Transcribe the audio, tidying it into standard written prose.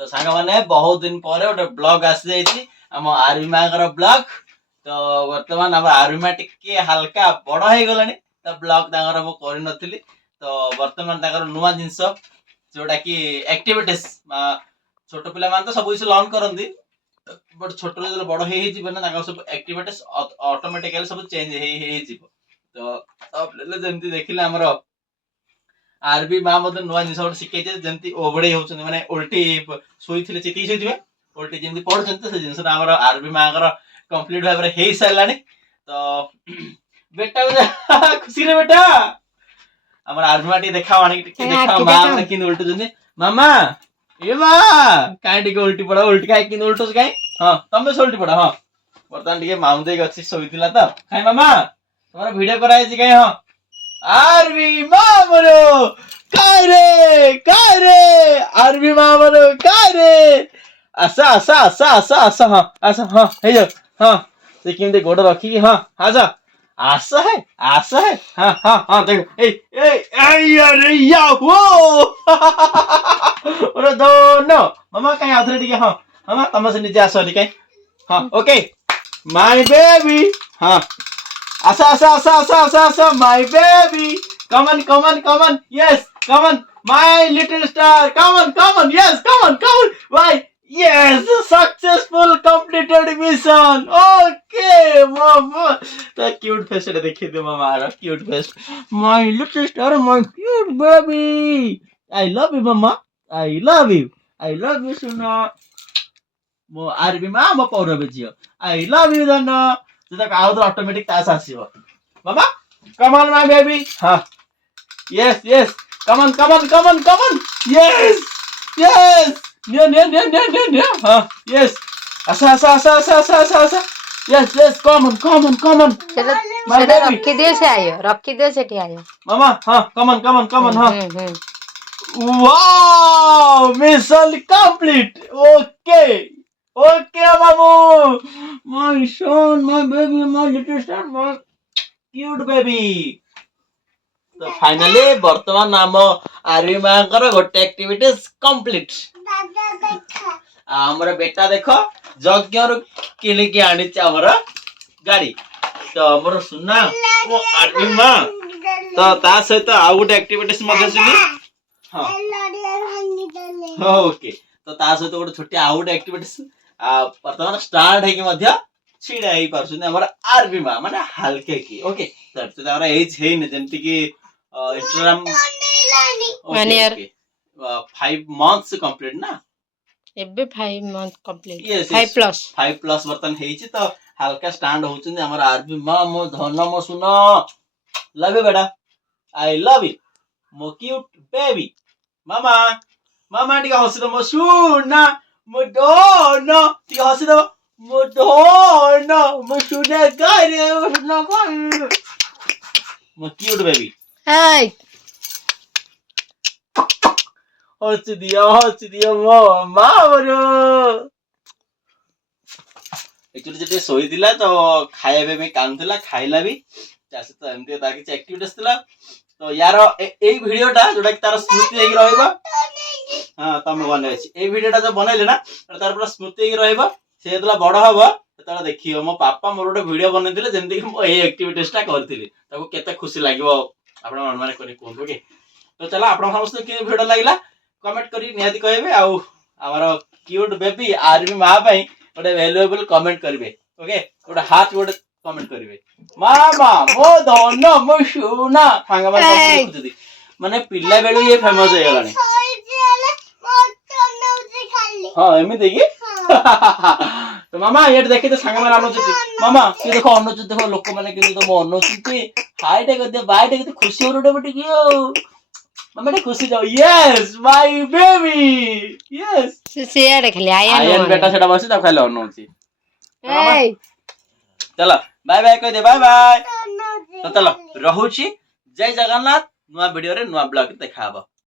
तो सांग माने बहुत दिन पर गोटे ब्लॉग आसी जाइछि हम आरवी मागर ब्लॉग तो वर्तमान हम आरवी मा टिके हल्का बड़ हो गलानी तो ब्लॉग तांगर मु करि नथिली तो वर्तमान तांगर नुवा जिंस जोटा कि एक्टिविटीज छोट पिला मान तो सब किछ लर्न करंदी बट छोट जो बड़ हे जीवन ना तांगर सब एक्टिविटीज ऑटोमेटिकली सब चेंज हे जीव तो अब जेंति देखिले हमर आरबी मा मते नुवा जिंस गोटे शिखैते जेंति ओबडे होछन माने उल्टी सोइथिले चिति सोइथिबे उल्टी जेंति पढछन तो से जिंस हमर आरबी मागर कंप्लीट भाबरे हे सालानी तो बेटा खुशी रे बेटा हमर आरबी माटी देखाओ आनी टिके देखा मा हमरे किन उल्टो जने मामा ए मा काई टिके उल्टी पडा उल्टी काई किन उल्टोस काई हां तमे उल्टी पडा हां वर्तमान टिके माउन देक अछि सोइथिला त काई मामा तुम्हारा वीडियो कराई छी काई हां आरवी मामरो काय रे आरवी मामरो काय रे आसा हां हे जा हां से किमते गोड़ रखी कि हां आजा आशा है हां देखो ए अरे याहू अरे दोनो मामा काई आथरे टिके हां मामा तम से नीचे आसो टिके हां ओके माय बेबी हां आसा my baby come on yes come on my little star come on yes come on why yes successful completed mission okay mama the cute face এটা দেখিয়ে দে মামা আর cute face my little star my cute baby I love you mama I love you सुना मो RB मा म पौरबे जियो I love you दना तो का तो ऑटोमेटिक तास आसीबो मामा come on my baby हां yes come on yes no हां yes आसा yes come on चलो चलो रखी दे सेठी आयो मामा हां come on हां wow mission complete okay मामू my son my baby my little star my cute baby तो फाइनली वर्तमान नाम आरवी मांकर गोटे एक्टिविटीज कंप्लीट हमर बेटा देखो यज्ञ रु किनि के आनी छ हमर गाड़ी तो हमर सुना ओ आरवी मा तो ता सहित आ गोटे एक्टिविटीज मध्ये सुनी हां ओके तो ता सहित गोटे छोटी आ गोटे एक्टिविटीज वर्तमान स्टार्ट है कि मध्ये छिड़ा ही परसुन हमर आरवी मा माने हल्के की ओके तो हमरा एज है न जेंति की इंस्टाग्राम 1 ईयर 5 मंथ्स कंप्लीट ना एबे 5 मंथ कंप्लीट 5 प्लस वर्तन हेछि तो हल्का स्टैंड होचुन हमर आरवी मा मो धन मो सुनो लव यू बेटा आई लव यू मो क्यूट बेबी मामा टिका हसी दो मो सुना मो दोनो टिका हसी दो मो दोनो मो सुना गारे मो क्यूट बेबी हाय हसी दिया मो मामरो एक्चुअली जेते सोई दिला तो खाइबे में काम थिला खाइला भी चासे तो एमते ताकि एक्टिविटीज थिला तो यार ए वीडियोटा जोटा कि तार स्मृति हेगी रहइबा हां तमे बने अछि ए वीडियोटा जो बनैले ना तार पूरा स्मृति हेगी रहइबा से जेतला बड़ हबो तला देखियो मो पापा मोर गोटे वीडियो बनै दिले जेंति कि मो ए एक्टिविटीजटा करथिली ताको केते खुशी लागिवो आपण मन माने कोनी कोन ओके तो चला आपण समस्त के वीडियो लागिला कमेंट करी निहाती कहबे आ हमर क्यूट बेबी आरबी मा पई गोटे वैल्यूएबल कमेंट करबे ओके गोटे हार्ट गोटे कमेंट करबे मामा मो धन मो सुना सांगा माने पिल्ला बेलु ये फेमस हे गलानी हां एमी देखि तो मामा ये देखि तो सांगा माने अनुचित मामा के देखो अनुचित देखो लोक माने के तो मो अनुचित हाय टे गदे बाय टे खुशी होडे बटे कियो मामा टे खुशी जाओ यस माय बेबी यस से आडे खाली आयन बेटा सेटा बसी ता खाली अनुचित ए चलो बाय कह दे बाय तो चलो रहूची जय जगन्नाथ नुआ वीडियो रे नुआ ब्लॉग देखाबो।